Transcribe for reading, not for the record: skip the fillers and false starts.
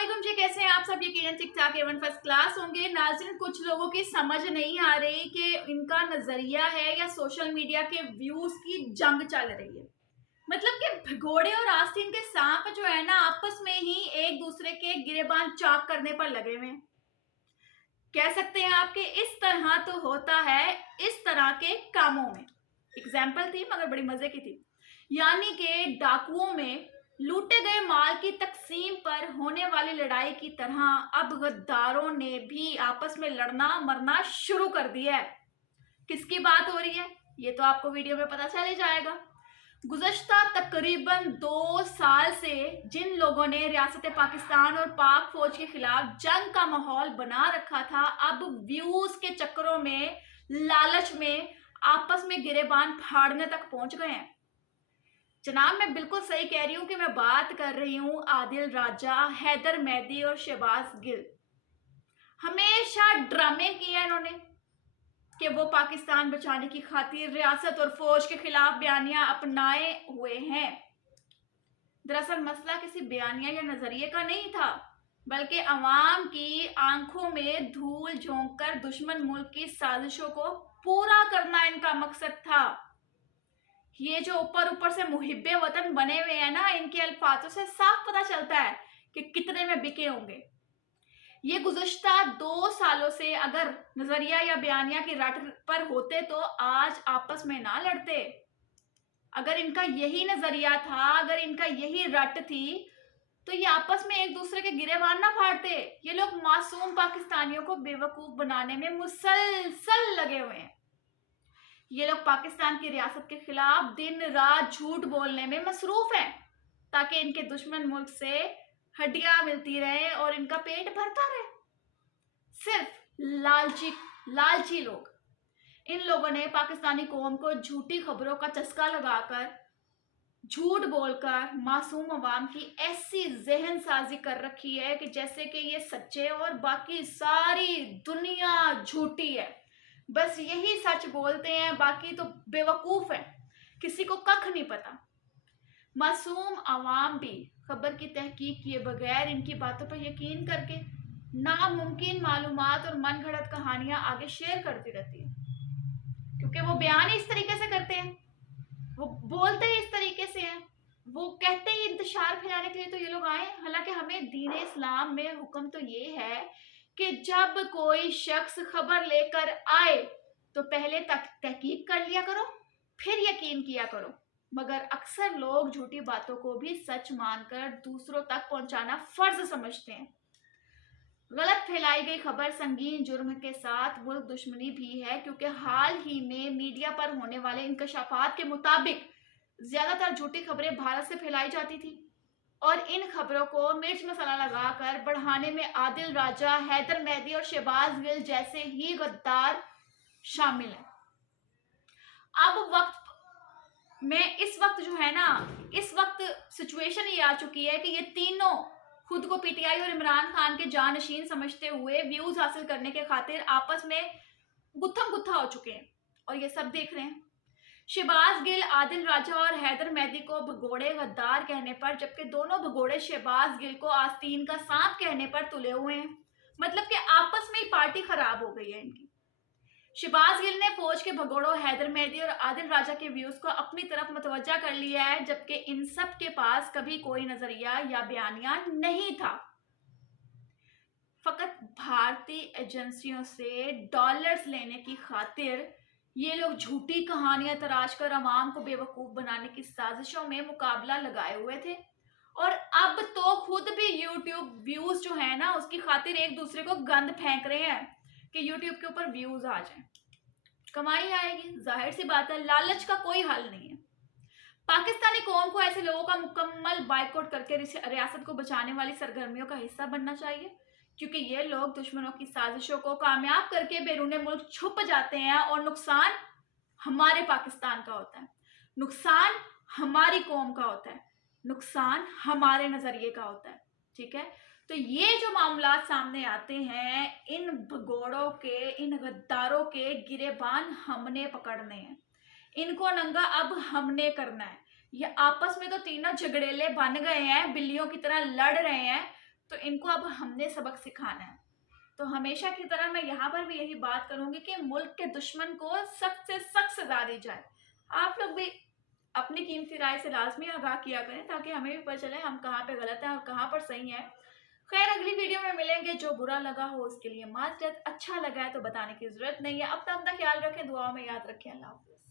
अस्सलामुअलैकुम जी, कैसे हैं आप सब। यकीनन ठीक ठाक एवन फर्स्ट क्लास होंगे। नाज़रीन, कुछ लोगों की समझ नहीं आ रही कि इनका नजरिया है या सोशल मीडिया के व्यूज की जंग चल रही है। मतलब कि घोड़े और आस्तीन के सांप जो है ना, आपस में ही एक दूसरे के गिरेबान चाक करने पर लगे हुए हैं। कह सकते हैं आपके इस तरह तो होता है इस तरह के कामों में। एग्जाम्पल थी मगर बड़ी मजे की थी। यानी कि डाकुओं में लूटे गए माल की तकसीम पर होने वाली लड़ाई की तरह अब गद्दारों ने भी आपस में लड़ना मरना शुरू कर दिया है। किसकी बात हो रही है ये तो आपको वीडियो में पता चल ही जाएगा। गुज़श्ता तकरीबन 2 साल से जिन लोगों ने रियासत पाकिस्तान और पाक फौज के खिलाफ जंग का माहौल बना रखा था, अब व्यूज के चक्करों में लालच में आपस में गिरेबान फाड़ने तक पहुंच गए हैं। जनाब, मैं बिल्कुल सही कह रही हूँ कि मैं बात कर रही हूँ आदिल राजा, हैदर मेहदी और शहबाज गिल। हमेशा ड्रामे किए इन्होंने कि वो पाकिस्तान बचाने की खातिर रियासत और फौज के खिलाफ बयानियां अपनाए हुए हैं। दरअसल मसला किसी बयानिया या नजरिए का नहीं था, बल्कि अवाम की आंखों में धूल झोंक कर दुश्मन मुल्क की साजिशों को पूरा करना इनका मकसद था। ये जो ऊपर ऊपर से मुहिब्बे वतन बने हुए हैं ना, इनके अल्फाजों से साफ पता चलता है कि कितने में बिके होंगे। ये गुज़श्ता 2 सालों से अगर नजरिया या बयानिया की रट पर होते तो आज आपस में ना लड़ते। अगर इनका यही नजरिया था, अगर इनका यही रट थी, तो ये आपस में एक दूसरे के गिरेबान ना फाड़ते। ये लोग मासूम पाकिस्तानियों को बेवकूफ बनाने में मुसलसल लगे हुए हैं। ये लोग पाकिस्तान की रियासत के खिलाफ दिन रात झूठ बोलने में मसरूफ हैं, ताकि इनके दुश्मन मुल्क से हड्डियां मिलती रहे और इनका पेट भरता रहे। सिर्फ लालची लोग। इन लोगों ने पाकिस्तानी कौम को झूठी खबरों का चस्का लगाकर, झूठ बोलकर मासूम अवाम की ऐसी जहन साजी कर रखी है कि जैसे कि ये सच्चे और बाकी सारी दुनिया झूठी है। बस यही सच बोलते हैं, बाकी तो बेवकूफ है, किसी को कख नहीं पता। मासूम अवाम भी खबर की तहकीक किए बगैर इनकी बातों पर यकीन करके नामुमकिन मालूमात और मनगढ़ंत कहानियां आगे शेयर करती रहती है, क्योंकि वो बयान इस तरीके से करते हैं, वो बोलते ही इस तरीके से हैं, वो कहते ही इंतशार फैलाने के लिए तो ये लोग आए। हालांकि हमें दीन इस्लाम में हुक्म तो ये है कि जब कोई शख्स खबर लेकर आए तो पहले तहकीक कर लिया करो, फिर यकीन किया करो। मगर अक्सर लोग झूठी बातों को भी सच मानकर दूसरों तक पहुंचाना फर्ज समझते हैं। गलत फैलाई गई खबर संगीन जुर्म के साथ मुल्क दुश्मनी भी है, क्योंकि हाल ही में मीडिया पर होने वाले इंकशाफात के मुताबिक ज्यादातर झूठी खबरें भारत से फैलाई जाती थी और इन खबरों को मिर्च मसाला लगाकर बढ़ाने में आदिल राजा, हैदर मेहदी और शहबाज गिल जैसे ही गद्दार शामिल हैं। अब इस वक्त जो है ना, इस वक्त सिचुएशन ये आ चुकी है कि ये तीनों खुद को पीटीआई और इमरान खान के जानशीन समझते हुए व्यूज हासिल करने के खातिर आपस में गुत्थम गुत्था हो चुके हैं और ये सब देख रहे हैं। शहबाज गिल आदिल राजा और हैदर मेहदी को भगोड़े गद्दार कहने पर, जबकि दोनों भगोड़े शहबाज गिल को आस्तीन का सांप कहने पर तुले हुए हैं। मतलब कि आपस में ही पार्टी खराब हो गई है इनकी। शहबाज गिल ने फौज के भगोड़ों हैदर मेहदी और आदिल राजा के व्यूज को अपनी तरफ मुतवज्जा कर लिया है, जबकि इन सब के पास कभी कोई नजरिया या बयानिया नहीं था। फकत भारतीय एजेंसियों से डॉलर्स लेने की खातिर ये लोग झूठी कहानियां तराश कर अवाम को बेवकूफ बनाने की साजिशों में मुकाबला लगाए हुए थे और अब तो खुद भी यूट्यूब व्यूज जो है ना, उसकी खातिर एक दूसरे को गंद फेंक रहे हैं कि यूट्यूब के ऊपर व्यूज आ जाएं, कमाई आएगी। जाहिर सी बात है, लालच का कोई हल नहीं है। पाकिस्तानी कौम को ऐसे लोगों का मुकम्मल बाइकआउट करके रियासत को बचाने वाली सरगर्मियों का हिस्सा बनना चाहिए, क्योंकि ये लोग दुश्मनों की साजिशों को कामयाब करके बैरूने मुल्क छुप जाते हैं और नुकसान हमारे पाकिस्तान का होता है, नुकसान हमारी कौम का होता है, नुकसान हमारे नजरिए का होता है। ठीक है, तो ये जो मामला सामने आते हैं, इन भगोड़ों के, इन गद्दारों के गिरेबान हमने पकड़ने हैं, इनको नंगा अब हमने करना है। ये आपस में तो तीनों झगड़ेले बन गए हैं, बिल्लियों की तरह लड़ रहे हैं, تو ان کو اب ہم نے سبق سکھانا ہے. تو ہمیشہ کی طرح میں یہاں پر بھی یہی بات کروں گی کہ ملک کے دشمن کو سخت سے سخت سزا دی جائے. آپ لوگ بھی اپنی قیمتی رائے سے لازمی آگاہ کیا کریں تاکہ ہمیں بھی پتہ چلے ہم کہاں پہ غلط ہیں اور کہاں پر صحیح ہیں. خیر اگلی ویڈیو میں ملیں گے. جو برا لگا ہو اس کے لیے معذرت, اچھا لگا ہے تو بتانے کی ضرورت نہیں ہے. اپنا خیال رکھیں, دعاؤں میں یاد رکھیں. اللہ حافظ.